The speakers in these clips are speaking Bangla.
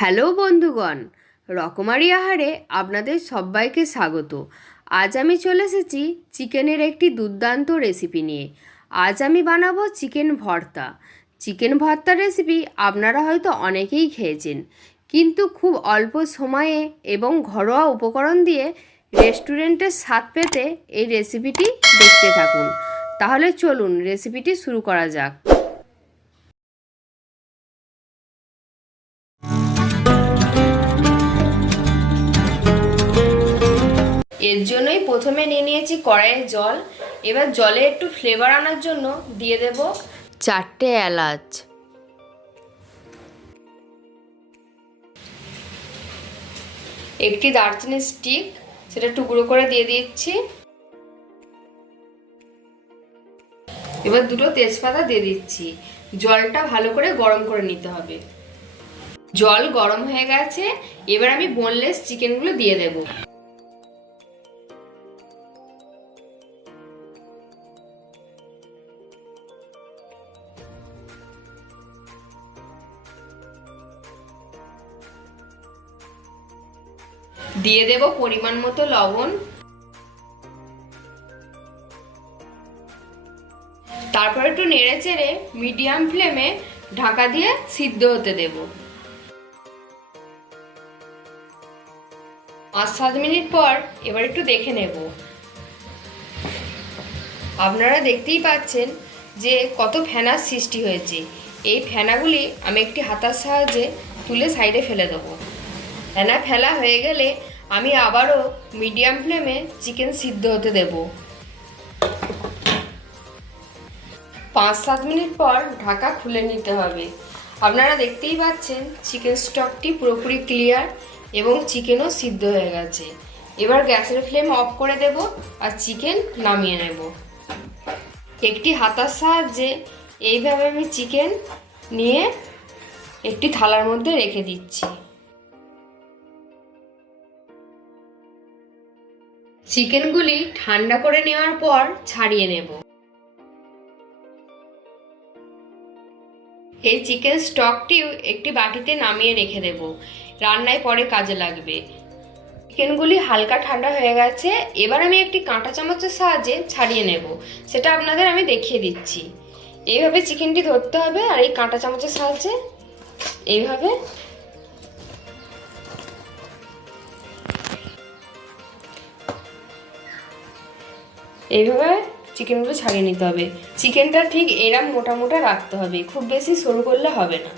হ্যালো বন্ধুগণ, রকমারি আহারে আপনাদের সবাইকে স্বাগত। আজ আমি চলে এসেছি চিকেনের একটি দুর্দান্ত রেসিপি নিয়ে। আজ আমি বানাবো চিকেন ভর্তা। চিকেন ভর্তার রেসিপি আপনারা হয়তো অনেকেই খেয়েছেন, কিন্তু খুব অল্প সময়ে এবং ঘরোয়া উপকরণ দিয়ে রেস্টুরেন্টের স্বাদ পেতে এই রেসিপিটি দেখতে থাকুন। তাহলে চলুন রেসিপিটি শুরু করা যাক। এর জন্যই প্রথমে নিয়ে নিয়েছি কড়াইয়ে জল। এবার জলে একটু ফ্লেভার আনার জন্য দিয়ে দেব 4টে এলাচ, একটি দারচিনি স্টিক, সেটা টুকরো করে দিয়ে দিচ্ছি। এবার 2টো তেজপাতা দিয়ে দিচ্ছি। জলটা ভালো করে গরম করে নিতে হবে। জল গরম হয়ে গেছে, এবার আমি বোনলেস চিকেনগুলো দিয়ে দেব। দিয়ে দেব পরিমাণ মতো লবণ। তারপর একটু নেড়ে চেড়ে মিডিয়াম ফ্লেমে ঢাকা দিয়ে সিদ্ধ হতে দেব। 5-7 মিনিট পর এবার একটু দেখে নেব। আপনারা দেখতেই পাচ্ছেন যে কত ফেনার সৃষ্টি হয়েছে। এই ফেনাগুলি আমি একটি হাতার সাহায্যে তুলে সাইডে ফেলে দেবো। ফেনা ফেলা হয়ে গেলে আমি আবারও মিডিয়াম ফ্লেমে চিকেন সিদ্ধ হতে দেব। 5-7 মিনিট পর ঢাকা খুলে নিতে হবে। আপনারা দেখতেই পাচ্ছেন চিকেন স্টকটি পুরোপুরি ক্লিয়ার এবং চিকেনও সিদ্ধ হয়ে গেছে। এবার গ্যাসের ফ্লেম অফ করে দেব আর চিকেন নামিয়ে নেব। একটি হাতার সাহায্যে এইভাবে আমি চিকেন নিয়ে একটি থালার মধ্যে রেখে দিচ্ছি। চিকেনগুলি ঠান্ডা করে নেওয়ার পর ছাড়িয়ে নেব। এই চিকেন স্টকটিও একটি বাটিতে নামিয়ে রেখে দেব, রান্নায় পরে কাজে লাগবে। চিকেনগুলি হালকা ঠান্ডা হয়ে গেছে, এবার আমি একটি কাঁটা চামচের সাহায্যে ছাড়িয়ে নেব। সেটা আপনাদের আমি দেখিয়ে দিচ্ছি। এইভাবে চিকেনটি ধরতে হবে আর এই কাঁটা চামচের সাহায্যে এইভাবে চিকেনগুলো ছাড়িয়ে নিতে হবে। চিকেনটা ঠিক এরম মোটা মোটা রাখতে হবে, খুব বেশি সরু করলে হবে না।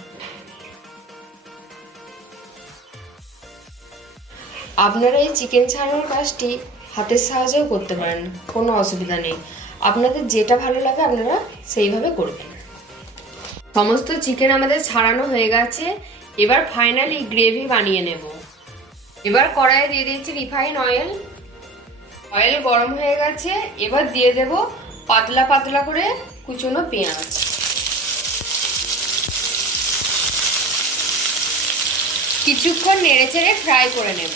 আপনারা এই চিকেন ছাড়ানোর কাজটি হাতের সাহায্যেও করতে পারেন, কোনো অসুবিধা নেই। আপনাদের যেটা ভালো লাগে আপনারা সেইভাবে করবেন। সমস্ত চিকেন আমাদের ছাড়ানো হয়ে গেছে। এবার ফাইনালি গ্রেভি বানিয়ে নেব। এবার কড়াইয়ে দিয়ে দিচ্ছি রিফাইন অয়েল। অয়েল গরম হয়ে গেছে, এবার দিয়ে দেব পাতলা পাতলা করে কুচনো পেঁয়াজ। কিছুক্ষণ নেড়ে চেড়ে ফ্রাই করে নেব।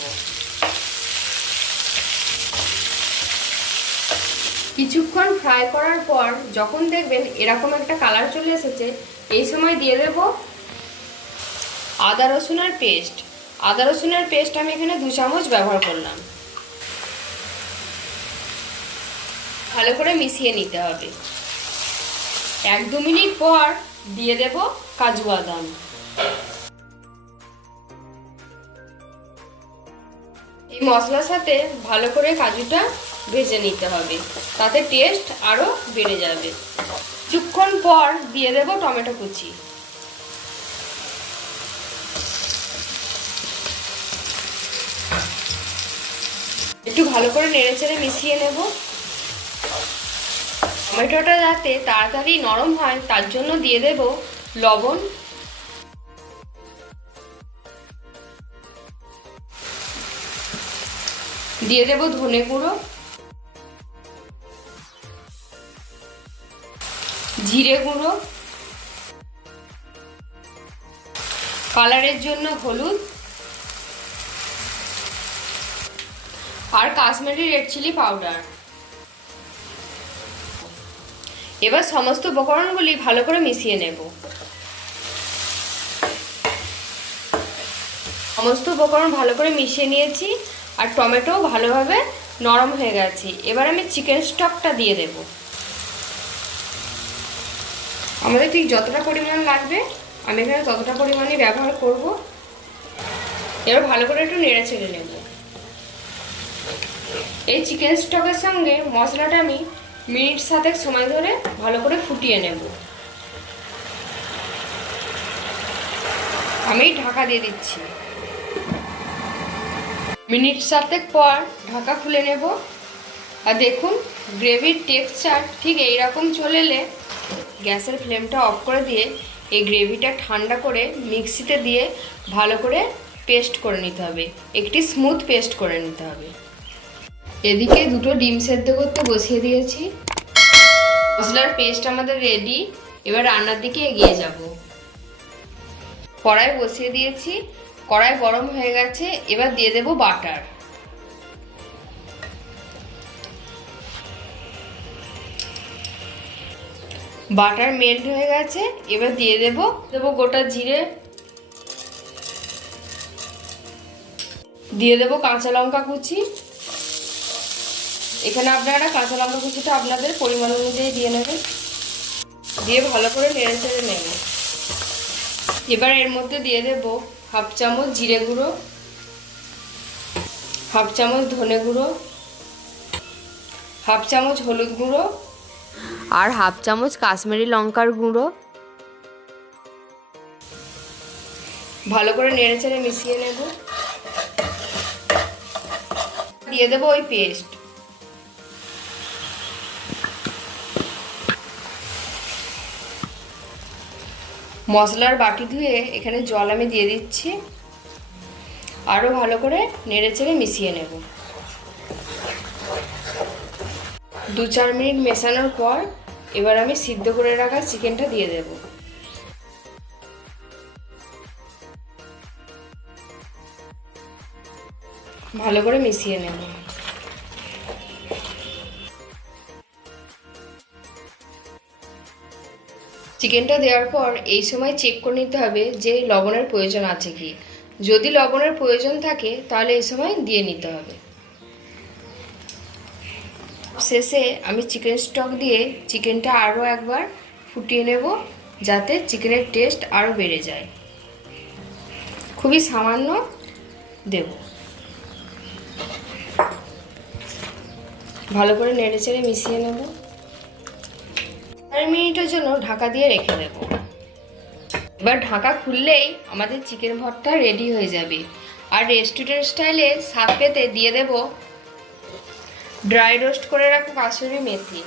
কিছুক্ষণ ফ্রাই করার পর যখন দেখবেন এরকম একটা কালার চলে এসেছে, এই সময় দিয়ে দেব আদা রসুনের পেস্ট। আদা রসুনের পেস্ট আমি এখানে 2 চামচ ব্যবহার করলাম। ভালো করে মিশিয়ে নিতে হবে। 1-2 মিনিট পর দিয়ে দেব কাজু বাদাম। এই মশলার সাথে ভালো করে কাজুটা ভেজে নিতে হবে, তাতে টেস্ট আরো বেড়ে যাবে। কিছুক্ষণ পর দিয়ে দেব টমেটো কুচি। একটু ভালো করে নেড়েচেড়ে মিশিয়ে নেব। টমেটোটা যাতে তাড়াতাড়ি নরম হয় তার জন্য দিয়ে দেব লবণ। দিয়ে দেব ধনে গুঁড়ো, জিরে গুঁড়ো, কালারের জন্য হলুদ আর কাশ্মীরি রেড চিলি পাউডার। এবার সমস্ত উপকরণগুলি ভালো করে মিশিয়ে নেব। সমস্ত উপকরণ ভালো করে মিশিয়ে নিয়েছি আর টমেটোও ভালোভাবে নরম হয়ে গেছে। এবার আমি চিকেন স্টকটা দিয়ে দেব। আমাদের ঠিক যতটা পরিমাণ লাগবে আমি এখানে ততটা পরিমাণই ব্যবহার করব। এবার ভালো করে একটু নেড়ে চেড়ে নেব। এই চিকেন স্টকের সঙ্গে মশলাটা আমি মিনিট 7 সময় ধরে ভালো করে ফুটিয়ে নেব। আমি ঢাকা দিয়ে দিচ্ছি। মিনিট 7 পর ঢাকা খুলে নেব। আর দেখুন গ্রেভির টেক্সচার ঠিক এইরকম চলে এলে গ্যাসের ফ্লেমটা অফ করে দিয়ে এই গ্রেভিটা ঠান্ডা করে মিক্সিতে দিয়ে ভালো করে পেস্ট করে নিতে হবে, একটি স্মুথ পেস্ট করে নিতে হবে। এদিকে দুটো ডিম সেদ্ধ করতে বসিয়ে দিয়েছি। মশলার পেস্ট আমাদের রেডি। এবার রান্নার দিকে এগিয়ে যাব। কড়াই বসিয়ে দিয়েছি, কড়াই গরম হয়ে গেছে। এবার দিয়ে দেব বাটার। বাটার মেল্ট হয়ে গেছে। এবার দিয়ে দেব গোটা জিরে, দিয়ে দেব কাঁচা লঙ্কা কুচি। এখানে আপনারা কাঁচা লঙ্কা কুচিটা আপনাদের পরিমাণ অনুযায়ী দিয়ে নেবেন। দিয়ে ভালো করে নেড়ে চেড়ে নেবেন। এবার এর মধ্যে দিয়ে দেব হাফ চামচ জিরে গুঁড়ো, হাফ চামচ ধনে গুঁড়ো, হাফ চামচ হলুদ গুঁড়ো আর হাফ চামচ কাশ্মীরি লঙ্কার গুঁড়ো। ভালো করে নেড়ে চেড়ে মিশিয়ে নেব। দিয়ে দেব ওই পেস্ট। মশলার বাটি ধুয়ে এখানে জল আমি দিয়ে দিচ্ছি। আরও ভালো করে নেড়ে চেড়ে মিশিয়ে নেব। 2-4 মিনিট মেশানোর পর এবার আমি সিদ্ধ করে রাখা চিকেনটা দিয়ে দেব। ভালো করে মিশিয়ে নেব। চিকেনটা দেওয়ার পর এই সময় চেক করে নিতে হবে যে লবণের প্রয়োজন আছে কি। যদি লবণের প্রয়োজন থাকে তাহলে এই সময় দিয়ে নিতে হবে। শেষে আমি চিকেন স্টক দিয়ে চিকেনটা আরও একবার ফুটিয়ে নেব যাতে চিকেনের টেস্ট আরও বেড়ে যায়। খুবই সামান্য দেব। ভালো করে নেড়ে চেড়ে মিশিয়ে নেব। 4 মিনিটের জন্য ঢাকা দিয়ে রেখে দেব। এবার ঢাকা খুললেই আমাদের চিকেন ভর্তা রেডি হয়ে যাবে। আর রেস্টুরেন্ট স্টাইলে স্বাদ পেতে দিয়ে দেব ড্রাই রোস্ট করে রাখা কাসুরি মেথি,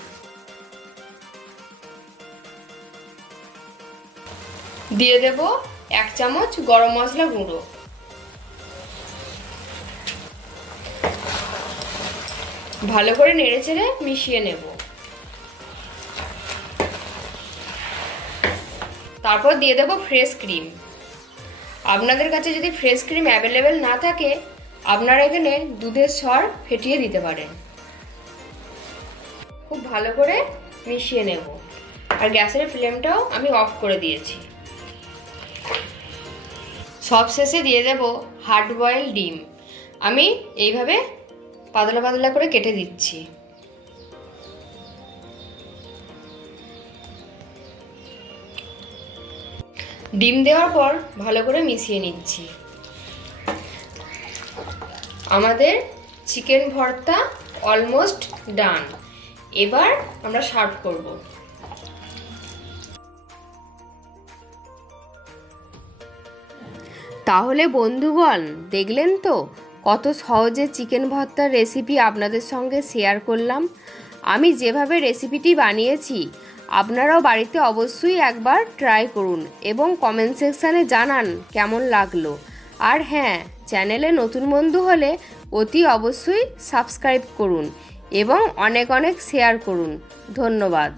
দিয়ে দেব 1 চামচ গরম মশলা গুঁড়ো, ভালো করে নেড়ে চেড়ে মিশিয়ে নেব। তারপর দিয়ে দেব ফ্রেশ ক্রিম। আপনাদের কাছে যদি ফ্রেশ ক্রিম অ্যাভেলেবেল না থাকে আপনারা এখানে দুধের সর ফেটিয়ে দিতে পারেন। খুব ভালো করে মিশিয়ে নেব। আর গ্যাসের ফ্লেমটাও আমি অফ করে দিয়েছি। সব শেষে দিয়ে দেব হার্ড বয়েল ডিম। আমি এইভাবে পাতলা পাতলা করে কেটে দিচ্ছি। ডিম দেওয়ার পর ভালো করে মিশিয়ে নিচ্ছি। আমাদের চিকেন ভর্তা অলমোস্ট ডান। এবার আমরা সার্ভ করব। তাহলে বন্ধুগণ দেখলেন তো কত সহজে চিকেন ভর্তার রেসিপি আপনাদের সঙ্গে শেয়ার করলাম। আমি যেভাবে রেসিপিটি বানিয়েছি আপনারাও বাড়িতে অবশ্যই একবার ট্রাই করুন এবং কমেন্ট সেকশানে জানান কেমন লাগলো। আর হ্যাঁ, চ্যানেলে নতুন বন্ধু হলে অতি অবশ্যই সাবস্ক্রাইব করুন এবং অনেক অনেক শেয়ার করুন। ধন্যবাদ।